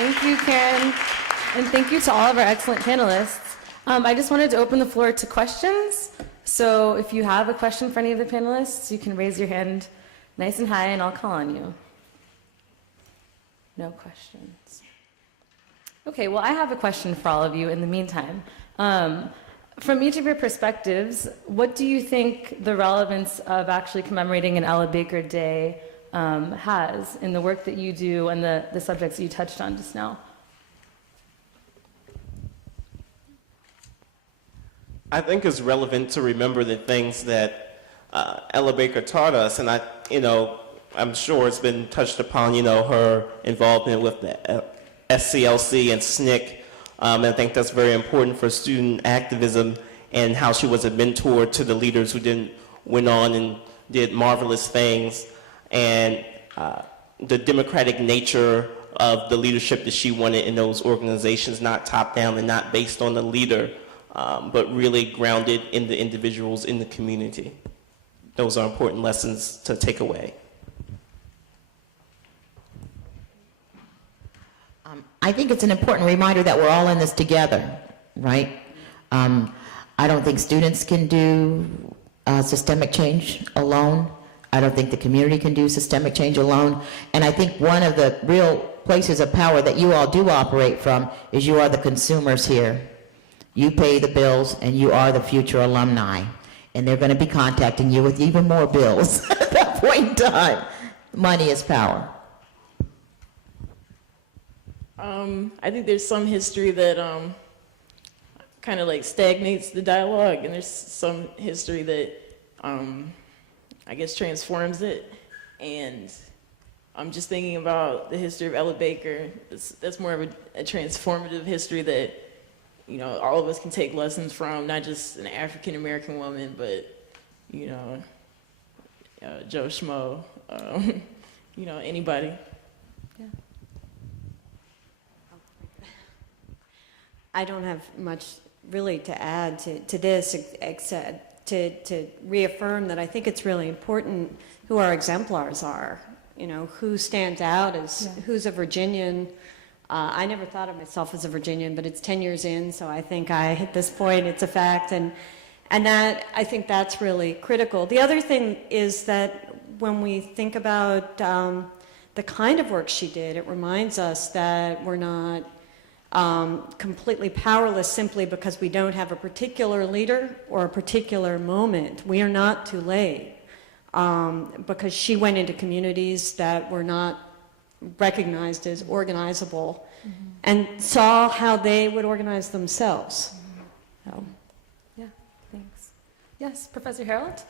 Thank you, Karen. And thank you to all of our excellent panelists. I just wanted to open the floor to questions. So if you have a question for any of the panelists, you can raise your hand nice and high and I'll call on you. No questions. Okay, well, I have a question for all of you in the meantime. From each of your perspectives, what do you think the relevance of actually commemorating an Ella Baker Day has in the work that you do and the subjects that you touched on just now? I think it's relevant to remember the things that Ella Baker taught us, and I'm sure it's been touched upon, her involvement with the SCLC and SNCC. I think that's very important for student activism and how she was a mentor to the leaders who then went on and did marvelous things. And the democratic nature of the leadership that she wanted in those organizations, not top down and not based on the leader, but really grounded in the individuals in the community. Those are important lessons to take away. I think it's an important reminder that we're all in this together, right? I don't think students can do systemic change alone. I don't think the community can do systemic change alone. And I think one of the real places of power that you all do operate from is you are the consumers here. You pay the bills and you are the future alumni. And they're going to be contacting you with even more bills at that point in time. Money is power. I think there's some history that kind of like stagnates the dialogue, and there's some history that I guess transforms it. And I'm just thinking about the history of Ella Baker. That's more of a transformative history that all of us can take lessons from, not just an African American woman, but Joe Schmo, anybody. Yeah. I don't have much really to add to this except to reaffirm that I think it's really important who our exemplars are, who stands out as who's a Virginian. I never thought of myself as a Virginian, but it's 10 years in, so I think at this point it's a fact, and that I think that's really critical. The other thing is that when we think about the kind of work she did, it reminds us that we're not completely powerless simply because we don't have a particular leader or a particular moment. We are not too late because she went into communities that were not recognized as organizable and saw how they would organize themselves. So. Yeah, thanks. Yes, Professor Harold?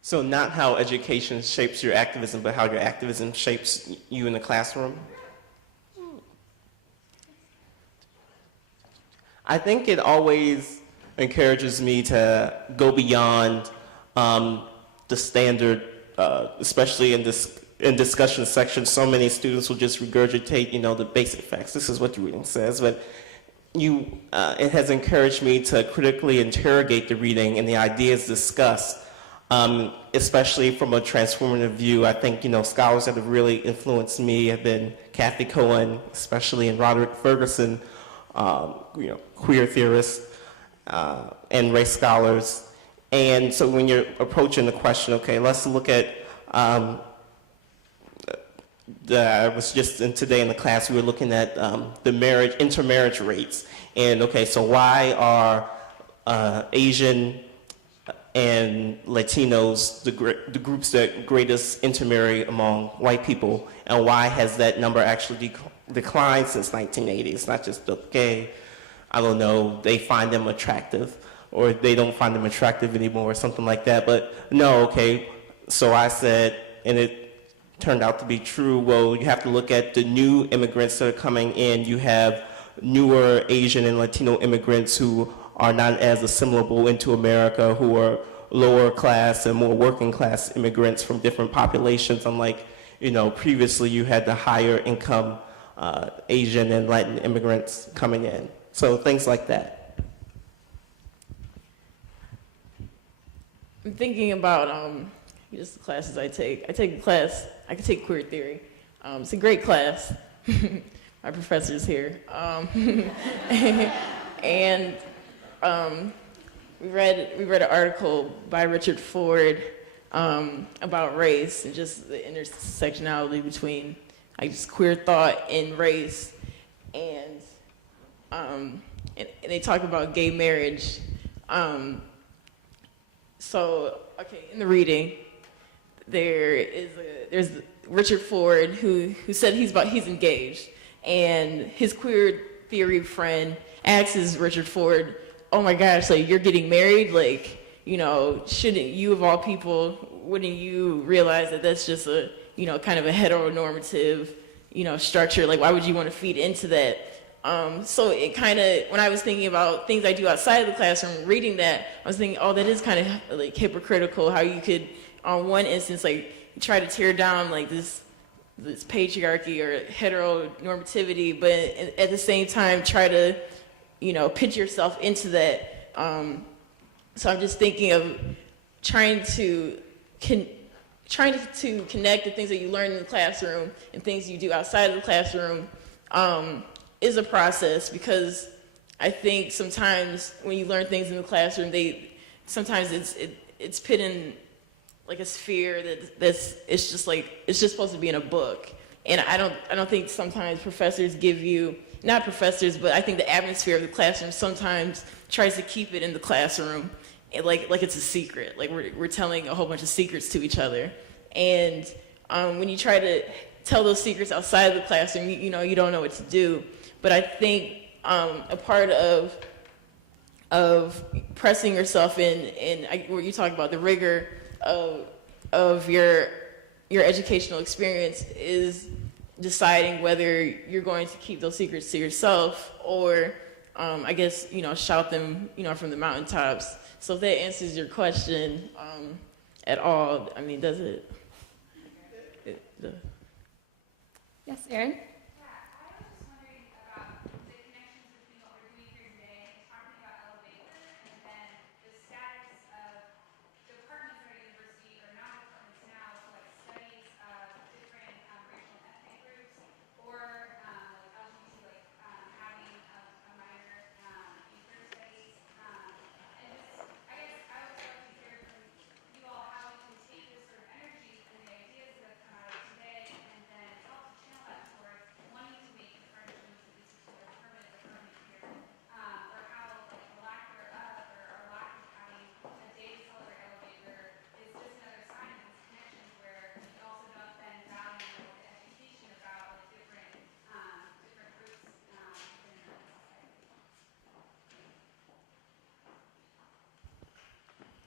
So not how education shapes your activism, but how your activism shapes you in the classroom? I think it always encourages me to go beyond the standard, especially in discussion sections. So many students will just regurgitate, the basic facts. This is what the reading says, but it has encouraged me to critically interrogate the reading and the ideas discussed. Especially from a transformative view. I think, scholars that have really influenced me have been Kathy Cohen, especially, and Roderick Ferguson, queer theorists, and race scholars. And so when you're approaching the question, okay, let's look at I was just today in the class, we were looking at the intermarriage rates. And okay, so why are Asian and Latinos the groups that greatest intermarry among white people, and why has that number actually declined since 1980? It's not just okay, I don't know, they find them attractive, or they don't find them attractive anymore, or something like that. But no, okay, so I said, and it turned out to be true, well, you have to look at the new immigrants that are coming in. You have newer Asian and Latino immigrants who are not as assimilable into America, who are lower class and more working class immigrants from different populations, unlike, previously you had the higher income Asian and Latin immigrants coming in. So things like that. I'm thinking about just the classes I take. I take a class, I can take queer theory. It's a great class. My professor's here. And we read an article by Richard Ford about race and just the intersectionality between just queer thought and race. And they talk about gay marriage. So, okay, in the reading, there's Richard Ford who said he's engaged, and his queer theory friend asks Richard Ford, "Oh my gosh, like you're getting married? Like, shouldn't you of all people, wouldn't you realize that that's just a kind of a heteronormative structure? Like, why would you want to feed into that?" So it kind of, when I was thinking about things I do outside of the classroom, reading that, I was thinking, oh, that is kind of like hypocritical, how you could, on one instance, like try to tear down like this patriarchy or heteronormativity, but at the same time try to, pitch yourself into that. So I'm just thinking of trying to connect the things that you learn in the classroom and things you do outside of the classroom is a process, because I think sometimes when you learn things in the classroom, sometimes it's put in like a sphere it's just supposed to be in a book, and I don't think sometimes professors give you, not professors, but I think the atmosphere of the classroom sometimes tries to keep it in the classroom, like it's a secret, like we're telling a whole bunch of secrets to each other, and when you try to tell those secrets outside of the classroom, you don't know what to do. But I think a part of pressing yourself in where you talk about the rigor of your educational experience is deciding whether you're going to keep those secrets to yourself or shout them from the mountaintops. So if that answers your question at all, I mean, does it? Yes, Erin?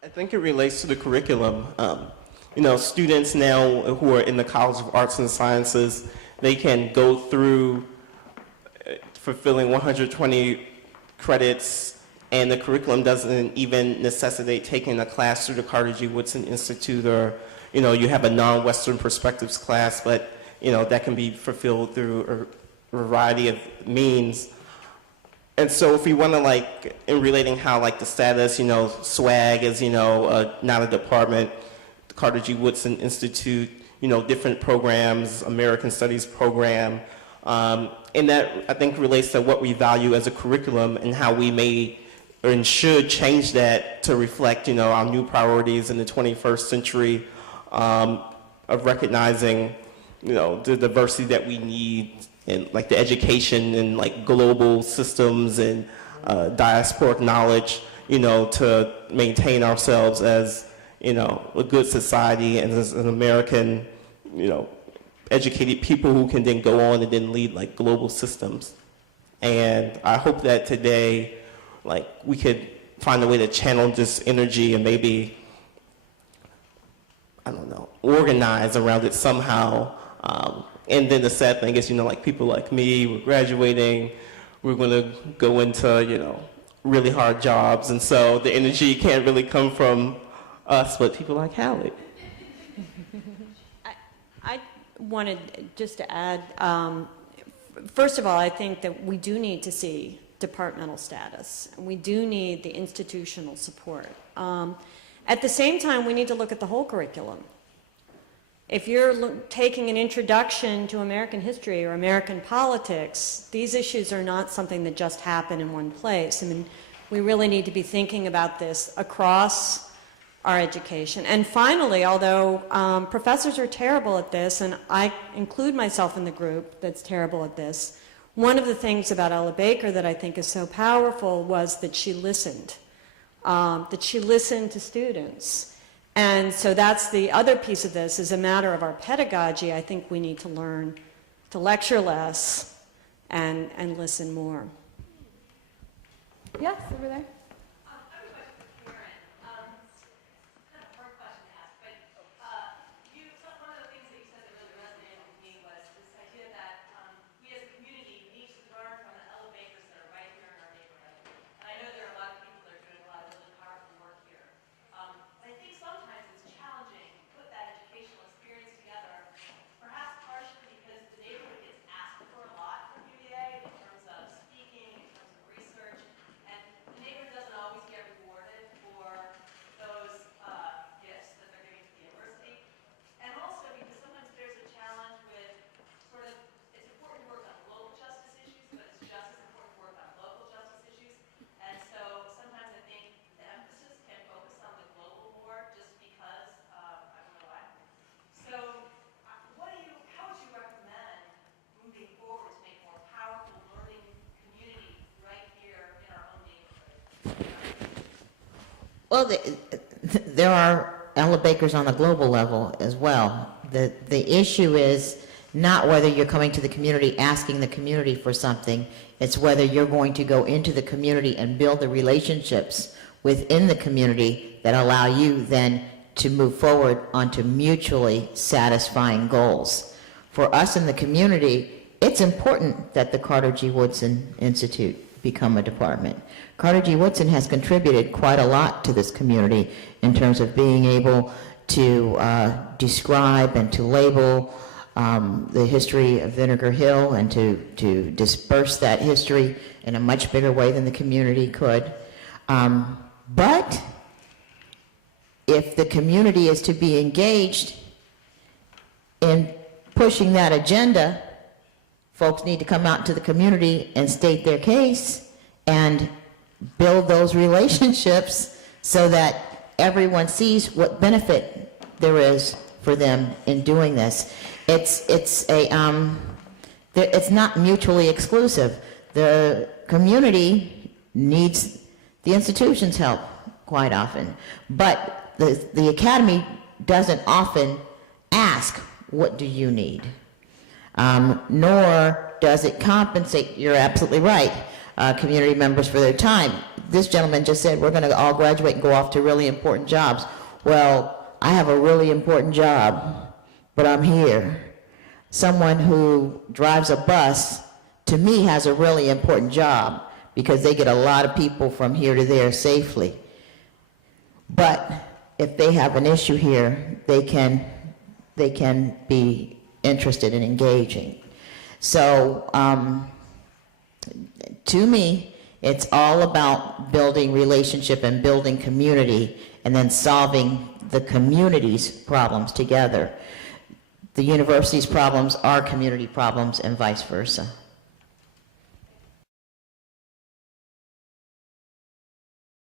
I think it relates to the curriculum. Students now who are in the College of Arts and Sciences, they can go through fulfilling 120 credits, and the curriculum doesn't even necessitate taking a class through the Carter G. Woodson Institute, or, you have a non-Western perspectives class, but, that can be fulfilled through a variety of means. And so if we want to, in relating how, the status, SWAG is, not a department, the Carter G. Woodson Institute, different programs, American Studies program, and that, I think, relates to what we value as a curriculum and how we may and should change that to reflect, our new priorities in the 21st century of recognizing, the diversity that we need in like the education and like global systems and diasporic knowledge, to maintain ourselves as, a good society and as an American, educated people who can then go on and then lead like global systems. And I hope that today, like, we could find a way to channel this energy and maybe, I don't know, organize around it somehow. And then the sad thing is, like people like me, we're graduating, we're going to go into, really hard jobs. And so the energy can't really come from us, but people like Hallie. I wanted just to add, first of all, I think that we do need to see departmental status. We do need the institutional support. At the same time, we need to look at the whole curriculum. If you're taking an introduction to American history or American politics, these issues are not something that just happen in one place. I mean, we really need to be thinking about this across our education. And finally, although professors are terrible at this, and I include myself in the group that's terrible at this, one of the things about Ella Baker that I think is so powerful was that she listened to students. And so that's the other piece of this. As a matter of our pedagogy, I think we need to learn to lecture less and listen more. Yes, over there. Well, there are Ella Bakers on a global level as well. The issue is not whether you're coming to the community asking the community for something, it's whether you're going to go into the community and build the relationships within the community that allow you then to move forward onto mutually satisfying goals. For us in the community, it's important that the Carter G. Woodson Institute become a department. Carter G. Woodson has contributed quite a lot to this community in terms of being able to describe and to label the history of Vinegar Hill and to disperse that history in a much bigger way than the community could. But if the community is to be engaged in pushing that agenda, folks need to come out into the community and state their case and build those relationships so that everyone sees what benefit there is for them in doing this. It's not mutually exclusive. The community needs the institution's help quite often, but the academy doesn't often ask, what do you need? Nor does it compensate, you're absolutely right, community members for their time. This gentleman just said we're going to all graduate and go off to really important jobs. Well, I have a really important job, but I'm here. Someone who drives a bus, to me, has a really important job because they get a lot of people from here to there safely. But if they have an issue here, they can be interested in engaging. So to me, it's all about building relationship and building community and then solving the community's problems together. The university's problems are community problems and vice versa.